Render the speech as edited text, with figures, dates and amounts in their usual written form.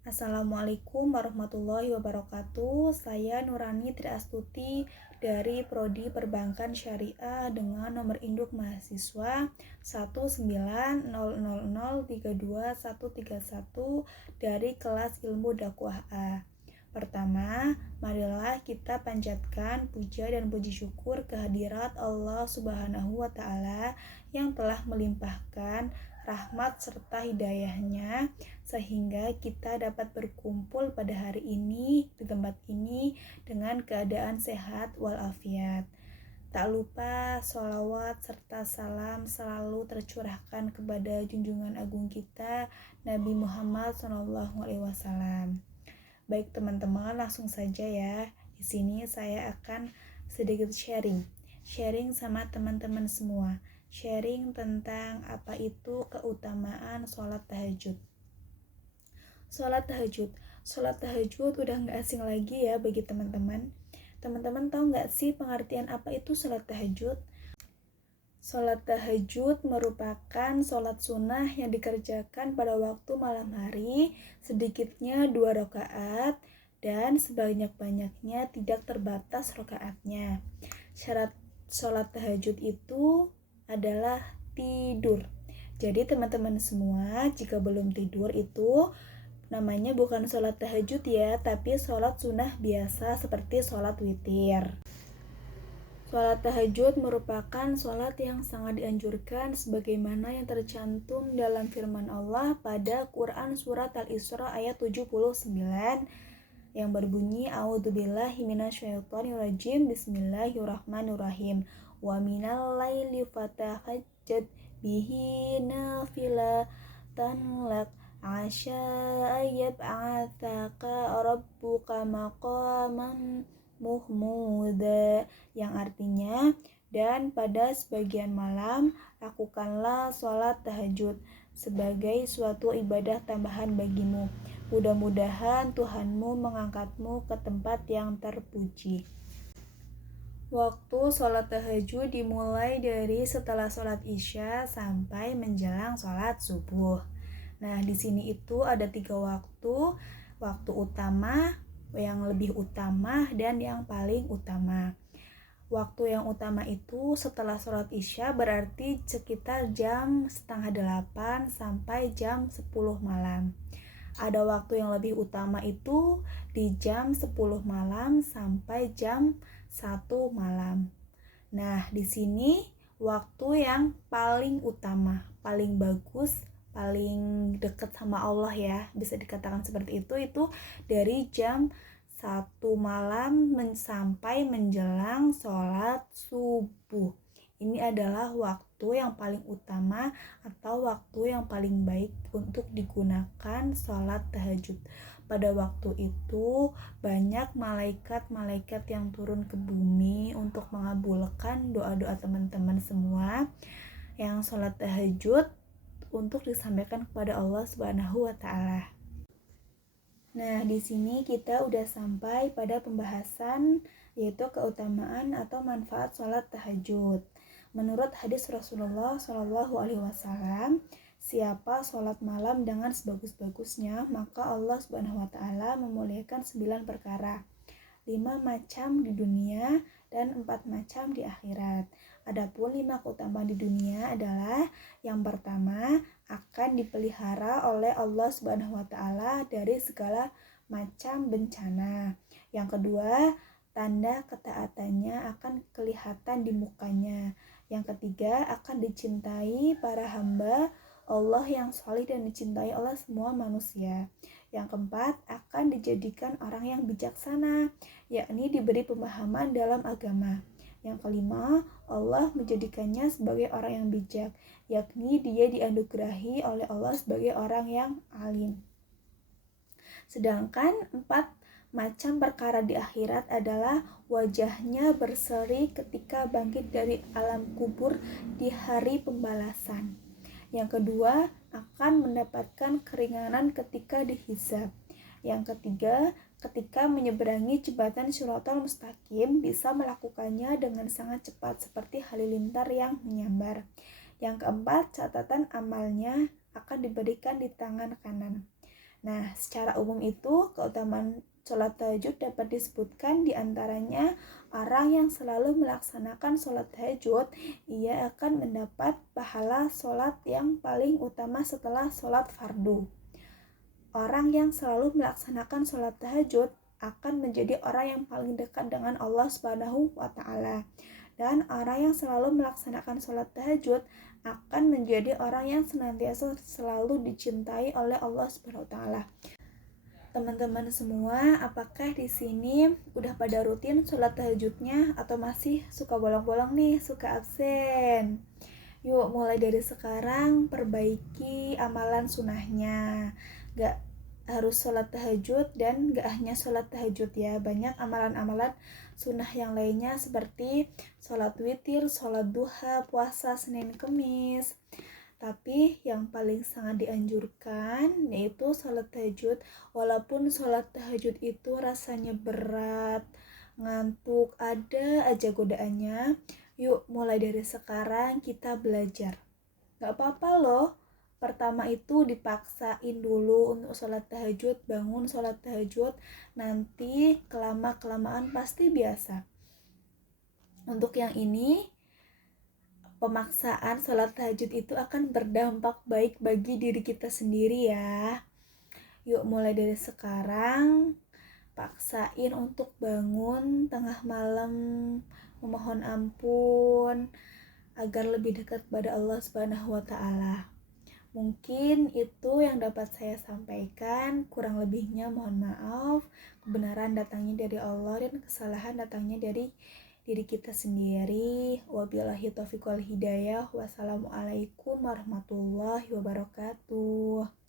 Assalamualaikum warahmatullahi wabarakatuh. Saya Nurani Triastuti dari Prodi Perbankan Syariah dengan nomor induk mahasiswa 19000323131 dari kelas Ilmu Dakwah A. Pertama, marilah kita panjatkan puja dan puji syukur kehadirat Allah Subhanahu wa Ta'ala yang telah melimpahkan rahmat serta hidayahnya sehingga kita dapat berkumpul pada hari ini di tempat ini dengan keadaan sehat walafiat. Tak lupa sholawat serta salam selalu tercurahkan kepada junjungan agung kita Nabi Muhammad SAW. Baik teman-teman, langsung saja ya. Di sini saya akan sedikit sharing sama teman-teman semua. Sharing tentang apa itu keutamaan sholat tahajud. Sholat tahajud udah gak asing lagi ya bagi teman-teman. Teman-teman tahu gak sih pengertian apa itu sholat tahajud? Sholat tahajud merupakan sholat sunnah yang dikerjakan pada waktu malam hari, sedikitnya 2 rakaat dan sebanyak-banyaknya tidak terbatas rakaatnya. Syarat sholat tahajud itu adalah tidur. Jadi teman-teman semua, jika belum tidur itu namanya bukan sholat tahajud ya, tapi sholat sunnah biasa seperti sholat witir. Sholat tahajud merupakan sholat yang sangat dianjurkan sebagaimana yang tercantum dalam firman Allah pada Quran Surat Al-Isra ayat 79 yang berbunyi A'udzubillahi minasyaitonirrajim Bismillahirrahmanirrahim wa minal laili fatahajjad bihi nafilatan lak asya yab'atsaka rabbuka maqaman muhmuda, yang artinya, dan pada sebagian malam lakukanlah sholat tahajud sebagai suatu ibadah tambahan bagimu. Mudah-mudahan Tuhanmu mengangkatmu ke tempat yang terpuji. Waktu sholat tahajud dimulai dari setelah sholat isya sampai menjelang sholat subuh. Nah, di sini itu ada 3 waktu utama, yang lebih utama, dan yang paling utama. Waktu yang utama itu setelah sholat isya berarti sekitar jam 7:30 sampai jam 10 malam. Ada waktu yang lebih utama itu di jam 10 malam sampai jam 1 malam. Nah, di sini waktu yang paling utama, paling bagus, paling dekat sama Allah ya, bisa dikatakan seperti itu dari jam 1 malam sampai menjelang sholat subuh. Ini adalah waktu yang paling utama atau waktu yang paling baik untuk digunakan sholat tahajud. Pada waktu itu banyak malaikat-malaikat yang turun ke bumi untuk mengabulkan doa-doa teman-teman semua yang sholat tahajud untuk disampaikan kepada Allah Subhanahu wa Ta'ala. Nah, di sini kita udah sampai pada pembahasan yaitu keutamaan atau manfaat sholat tahajud. Menurut hadis Rasulullah SAW, siapa sholat malam dengan sebagus-bagusnya, maka Allah Subhanahu wa Ta'ala memuliakan 9 perkara. 5 macam di dunia dan 4 macam di akhirat. Adapun 5 keutamaan di dunia adalah yang pertama, akan dipelihara oleh Allah Subhanahu wa Ta'ala dari segala macam bencana. Yang kedua, tanda ketaatannya akan kelihatan di mukanya. Yang ketiga, akan dicintai para hamba Allah yang salih dan dicintai oleh semua manusia. Yang keempat, akan dijadikan orang yang bijaksana, yakni diberi pemahaman dalam agama. Yang kelima, Allah menjadikannya sebagai orang yang bijak, yakni dia dianugerahi oleh Allah sebagai orang yang alim. Sedangkan 4 macam perkara di akhirat adalah wajahnya berseri ketika bangkit dari alam kubur di hari pembalasan. Yang kedua, akan mendapatkan keringanan ketika dihisab. Yang ketiga, ketika menyeberangi jembatan Shiratal Mustaqim bisa melakukannya dengan sangat cepat seperti halilintar yang menyambar. Yang keempat, catatan amalnya akan diberikan di tangan kanan. Nah, secara umum itu keutamaan sholat tahajud dapat disebutkan diantaranya orang yang selalu melaksanakan sholat tahajud, ia akan mendapat pahala sholat yang paling utama setelah sholat fardu. Orang yang selalu melaksanakan sholat tahajud akan menjadi orang yang paling dekat dengan Allah Subhanahu wa Ta'ala. Dan orang yang selalu melaksanakan sholat tahajud akan menjadi orang yang senantiasa selalu dicintai oleh Allah Subhanahu wa Ta'ala. Teman-teman semua, apakah di sini udah pada rutin sholat tahajudnya atau masih suka bolong-bolong nih, suka absen? Yuk mulai dari sekarang perbaiki amalan sunahnya. Gak harus sholat tahajud dan gak hanya sholat tahajud ya, banyak amalan-amalan sunnah yang lainnya seperti sholat witir, sholat duha, puasa Senin Kemis. Tapi yang paling sangat dianjurkan yaitu sholat tahajud. Walaupun sholat tahajud itu rasanya berat, ngantuk, ada aja godaannya. Yuk mulai dari sekarang kita belajar. Gak apa-apa loh, pertama itu dipaksain dulu untuk sholat tahajud, bangun sholat tahajud. Nanti kelamaan pasti biasa. Untuk yang ini, pemaksaan sholat tahajud itu akan berdampak baik bagi diri kita sendiri ya. Yuk mulai dari sekarang, paksain untuk bangun tengah malam, memohon ampun agar lebih dekat pada Allah Subhanahu wa Ta'ala. Mungkin itu yang dapat saya sampaikan, kurang lebihnya mohon maaf. Kebenaran datangnya dari Allah dan kesalahan datangnya dari diri kita sendiri. Wabillahi taufiq wal hidayah. Wassalamualaikum warahmatullahi wabarakatuh.